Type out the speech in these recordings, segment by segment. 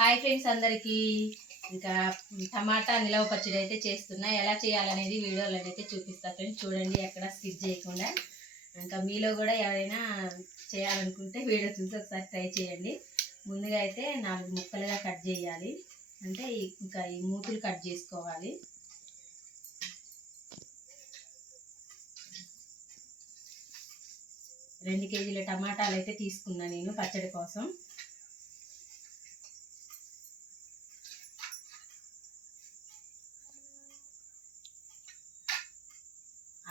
Hi friends అందరికీ. ఇంకా టమాటా నిలవ పచ్చడి అయితే చేస్తున్నా. ఎలా చేయాలనేది వీడియోలో అయితే చూపిస్తా ఫ్రెండ్స్. చూడండి, ఎక్కడ స్కిప్ చేయకుండా. ఇంకా మీలో కూడా ఎవరైనా చేయాలనుకుంటే వీడియో చూసి ఒకసారి ట్రై చేయండి. ముందుగా అయితే 4 ముక్కలుగా కట్ చేయాలి. అంటే ఇంకా ఈ మూతులు కట్ చేసుకోవాలి. రెండు కేజీల టమాటాలు అయితే తీసుకున్నా నేను పచ్చడి కోసం.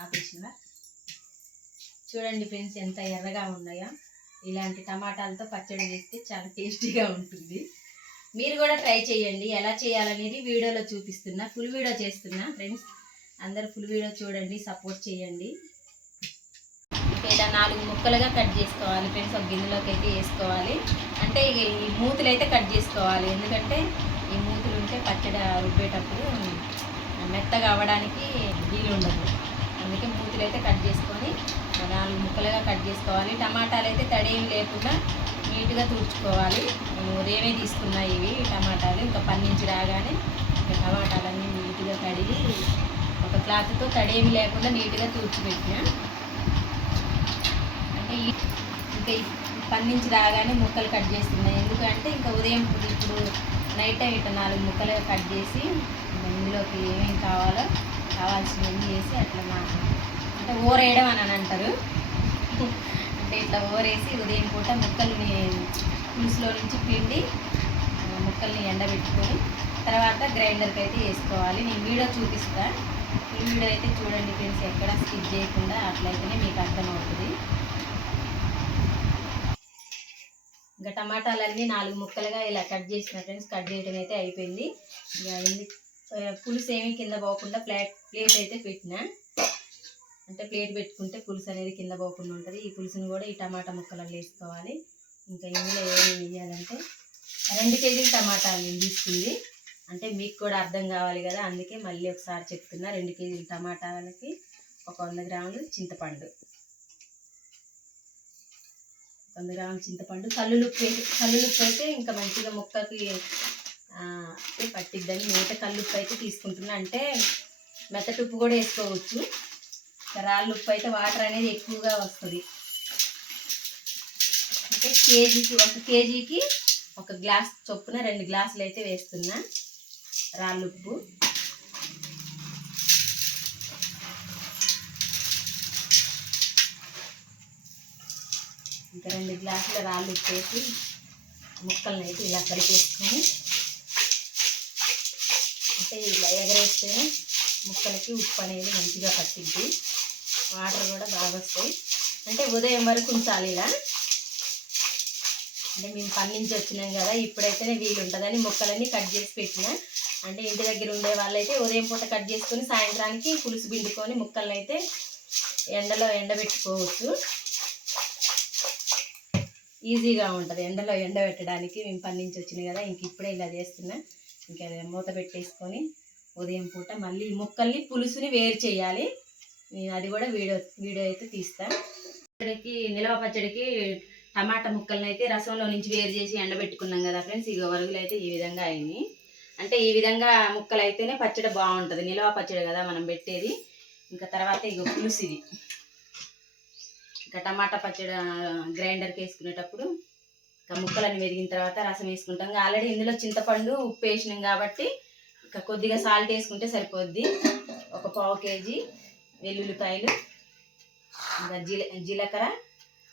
ఆపేసిందా? చూడండి ఫ్రెండ్స్, ఎంత ఎర్రగా ఉన్నాయో. ఇలాంటి టమాటాలతో పచ్చడి చేస్తే చాలా టేస్టీగా ఉంటుంది. మీరు కూడా ట్రై చేయండి. ఎలా చేయాలనేది వీడియోలో చూపిస్తున్నా. ఫుల్ వీడియో చేస్తున్నా ఫ్రెండ్స్. అందరూ ఫుల్ వీడియో చూడండి, సపోర్ట్ చేయండి. ఇంకా ఇలా 4 ముక్కలుగా కట్ చేసుకోవాలి ఫ్రెండ్స్. ఒక గిన్నెలోకి అయితే వేసుకోవాలి. అంటే ఈ మూతులు అయితే కట్ చేసుకోవాలి. ఎందుకంటే ఈ మూతులు ఉంటే పచ్చడి రుబ్బేటప్పుడు మెత్తగా అవ్వడానికి వీలు ఉండదు. అందుకే మూతులు అయితే కట్ చేసుకొని 4 ముక్కలుగా కట్ చేసుకోవాలి. టమాటాలు అయితే తడేమి లేకుండా నీట్గా తుడుచుకోవాలి. నేను ఉదయమే తీసుకున్నా ఇవి టమాటాలు. ఇంకా పన్నించి రాగానే టమాటాలన్నీ నీట్గా కడిగి ఒక క్లాత్తో తడేమి లేకుండా నీట్గా తుడిచిపెట్టిన. అంటే ఇంకా పన్నించి రాగానే ముక్కలు కట్ చేస్తున్నాయి. ఎందుకంటే ఇంకా ఉదయం ఇప్పుడు నైట్ టైం ఇట్లా 4 ముక్కలుగా కట్ చేసి ఇందులోకి ఏమేమి కావాల్సినవన్నీ వేసి అట్లా అంటే ఊరేయడం అని అంటారు. అంటే ఇట్లా ఊరేసి ఉదయం పూట ముక్కల్ని పులుసులో నుంచి పిండి ముక్కల్ని ఎండబెట్టుకొని తర్వాత గ్రైండర్కి అయితే వేసుకోవాలి. నేను వీడియో చూపిస్తా. ఈ వీడియో అయితే చూడండి ఫ్రెండ్స్, ఎక్కడ స్కిప్ చేయకుండా. అట్లయితేనే మీకు అర్థమవుతుంది. ఇంకా టమాటాలన్నీ 4 ముక్కలుగా ఇలా కట్ చేసిన ఫ్రెండ్స్. కట్ చేయడం అయితే అయిపోయింది. ఇంకా పులుసు ఏమీ కింద పోకుండా ప్లేట్ అయితే పెట్టిన. అంటే ప్లేట్ పెట్టుకుంటే పులుసు అనేది కింద పోకుండా ఉంటుంది. ఈ పులుసుని కూడా ఈ టమాటా ముక్కలలో వేసుకోవాలి. ఇంకా ఇందులో ఏమేమి వేయాలంటే 2 కేజీల టమాటాలు నేను తీసుకుంది. అంటే మీకు కూడా అర్థం కావాలి కదా, అందుకే మళ్ళీ ఒకసారి చెప్తున్నా. 2 కేజీల టమాటాలకి ఒక 100 గ్రాములు చింతపండు, 100 గ్రాముల చింతపండు. కల్లులుప్పు అయితే ఇంకా మంచిగా ముక్కకి పట్టిద్దని మిగతా కల్లుప్పు అయితే తీసుకుంటున్నా. అంటే మెత్తటి ఉప్పు కూడా వేసుకోవచ్చు. రాళ్ళు ఉప్పు అయితే వాటర్ అనేది ఎక్కువగా వస్తుంది. అంటే ఒక కేజీకి 1 గ్లాస్ చొప్పున 2 గ్లాసులు అయితే వేస్తున్నా రాళ్ళుప్పు. ఇంకా 2 గ్లాసుల రాళ్ళు ఉప్పు వేసి ముక్కలను అయితే ఇలా కలిపేసుకొని అంటే ఇలా ఎగరేస్తేనే ముక్కలకి ఉప్పు అనేది మంచిగా పట్టిద్ది. వాటర్ కూడా బాగా వస్తాయి. అంటే ఉదయం వరకు ఉంచాలి ఇలా. అంటే మేము పన్నించి వచ్చినాం కదా, ఇప్పుడైతేనే వీలు ఉంటుందని ముక్కలన్నీ కట్ చేసి పెట్టిన. అంటే ఇంటి దగ్గర ఉండే వాళ్ళైతే ఉదయం పూట కట్ చేసుకొని సాయంత్రానికి పులుసు పిండుకొని ముక్కలను అయితే ఎండలో ఎండబెట్టుకోవచ్చు. ఈజీగా ఉంటుంది ఎండలో ఎండబెట్టడానికి. మేము పన్నించి వచ్చినాయి కదా, ఇంక ఇప్పుడే ఇలా చేస్తున్నా. ఇంకా మూత పెట్టేసుకొని ఉదయం పూట మళ్ళీ ముక్కల్ని పులుసుని వేరు చేయాలి. నేను అది కూడా వీడియో అయితే తీస్తాను. పచ్చడికి నిలవ పచ్చడికి టమాటా ముక్కలను అయితే రసంలో నుంచి వేరు చేసి ఎండబెట్టుకున్నాం కదా ఫ్రెండ్స్. ఇక వరుగులు అయితే ఈ విధంగా అయినాయి. అంటే ఈ విధంగా ముక్కలు అయితేనే పచ్చడి బాగుంటుంది. నిలవ పచ్చడి కదా మనం పెట్టేది. ఇంకా తర్వాత ఇక పులుసు ఇది. ఇంకా టమాటా పచ్చడి గ్రైండర్కి వేసుకునేటప్పుడు ఇంకా ముక్కలన్నీ మెరిగిన తర్వాత రసం వేసుకుంటాం. ఆల్రెడీ ఇందులో చింతపండు ఉప్పు వేసినాం కాబట్టి ఇంకా కొద్దిగా సాల్ట్ వేసుకుంటే సరిపోద్ది. ఒక 1/4 కేజీ వెల్లుల్లిపాయలు, ఇంకా జీలకర్ర,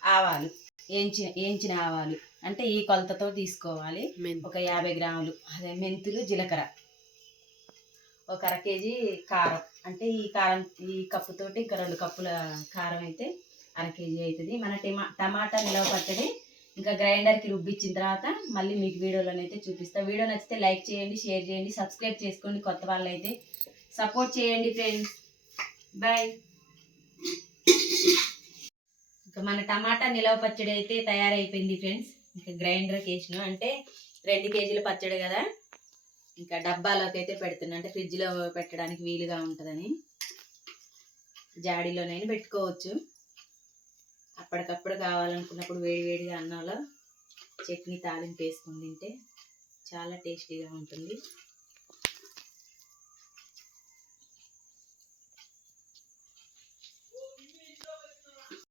ఆవాలు, వేయించిన ఆవాలు అంటే ఈ కొలతతో తీసుకోవాలి. ఒక 50 గ్రాములు అదే మెంతులు, జీలకర్ర, ఒక 1/2 కేజీ కారం. అంటే ఈ కప్పుతోటి ఇంకా 2 కప్పుల కారం అయితే 1/2 కేజీ అవుతుంది. మన టమాటా నిలవ పచ్చడి ఇంకా గ్రైండర్కి రుబ్బిచ్చిన తర్వాత మళ్ళీ మీకు వీడియోలోనైతే చూపిస్తా. వీడియో నచ్చితే లైక్ చేయండి, షేర్ చేయండి, సబ్స్క్రైబ్ చేసుకోండి. కొత్త వాళ్ళు అయితే సపోర్ట్ చేయండి ఫ్రెండ్స్. బాయ్. ఇంకా మన టమాటా నిలవ పచ్చడి అయితే తయారైపోయింది ఫ్రెండ్స్. ఇంకా గ్రైండర్కి వేసినాం. అంటే 2 కేజీల పచ్చడి కదా, ఇంకా డబ్బాలోకి అయితే పెడుతున్నా. అంటే ఫ్రిడ్జ్లో పెట్టడానికి వీలుగా ఉంటుందని. జాడీలోనైనా పెట్టుకోవచ్చు. అప్పటికప్పుడు కావాలనుకున్నప్పుడు వేడివేడిగా అన్నంలో చట్నీ తాలింపు వేసుకుని తింటే చాలా టేస్టీగా ఉంటుంది.